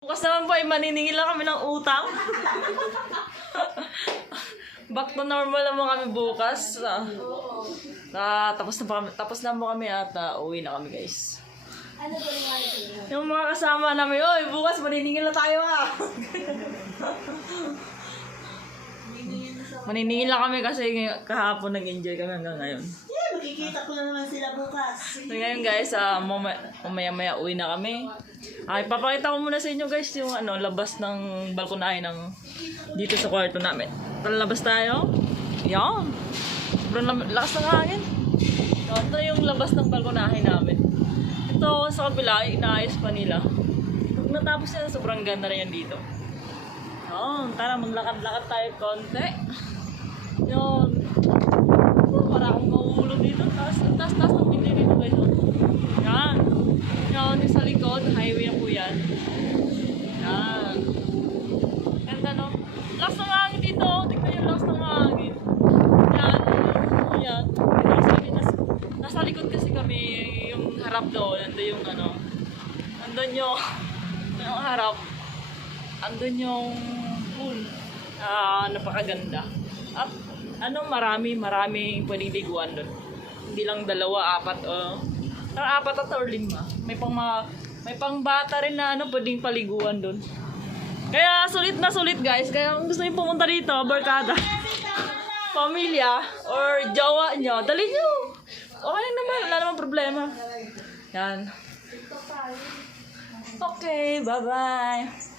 Bukas naman po ay maniningil lang kami ng utang. Back to normal naman kami bukas. Tapos na mo kami at uwi na kami guys. Ano ba Yung mga kasama namin, oy, bukas maniningil na tayo Maniningil lang kami kasi kahapon nag-enjoy kami hanggang ngayon. Yeah, makikita ko na naman sila bukas. So ngayon guys, mamaya uwi na kami. Ipapakita ko muna sa inyo guys yung labas ng balkonahe ng dito sa kwarto namin. Labas tayo. Yan. Sobrang lakas ng hangin. Ito yung labas ng balkonahe namin. Ito sa kabila, inaayos pa nila. Pag natapos nila, sobrang ganda na yan dito. Yan. Tara, maglakad-lakad tayo konti. Yan. Para akong mauulog dito. Taas ng pindi dito guys. Yan. Yan, yung sa likod, highway na po yan. Yan. Ganda no? Lakas ng hangin dito. Tignan yung lakas ng hangin. Yan. Yan. Nasa likod kasi kami yung harap doon. Nandun yung nandun yung harap. Andun yung pool. Napakaganda. At maraming pwedeng liguan doon. Hindi lang 2, 4 4 or 5. May pang bata rin na pwedeng paliguan doon. Kaya sulit na sulit guys. Kaya kung gusto niyo pumunta dito, barkada, pamilya, or jowa nyo, dali nyo. Okay lang naman, wala namang problema. Yan. Okay, bye-bye.